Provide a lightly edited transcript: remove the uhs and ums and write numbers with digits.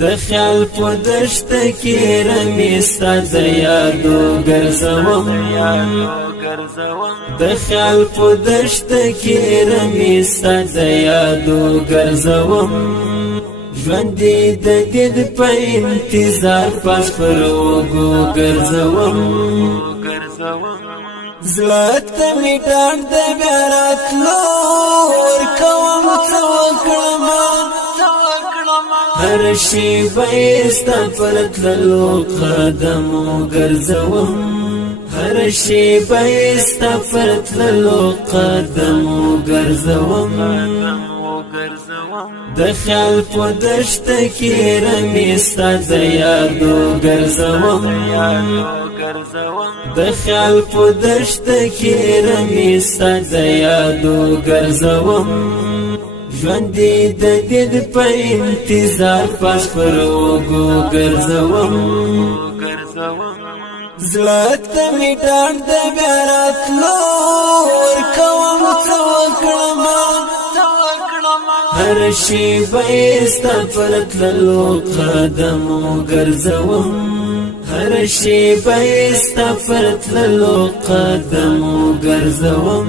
د خیال په دشت کې رمې ستا د یادو ګرځوم د خیال په دشت کې رمې ستا د یادو ګرځوم ژوندې د دید په انتظار پاس پر اوږو ګرځوم زړه ته مې ډاډ د بیا راتلو ورکوم څه وکړمه هر شیبه یې ستا پر تللو قدمو ګرځوم هر شیبه یې ستا پر تللو قدمو ګرځوم د خیال په دشت کې رمې ستا د یادو ګرځوم د خیال په دشت کې رمې ستا د یادو ګرځوم ژوندې د دید په انتظار پاس پر اوږو ګرځوم زړه ته مې ډاډ د بیا راتلو ورکوم څه وکړمه هر شیبه یې ستا پر تللو قدمو ګرځوم هر شیبه یې ستا پر تللو قدمو ګرځوم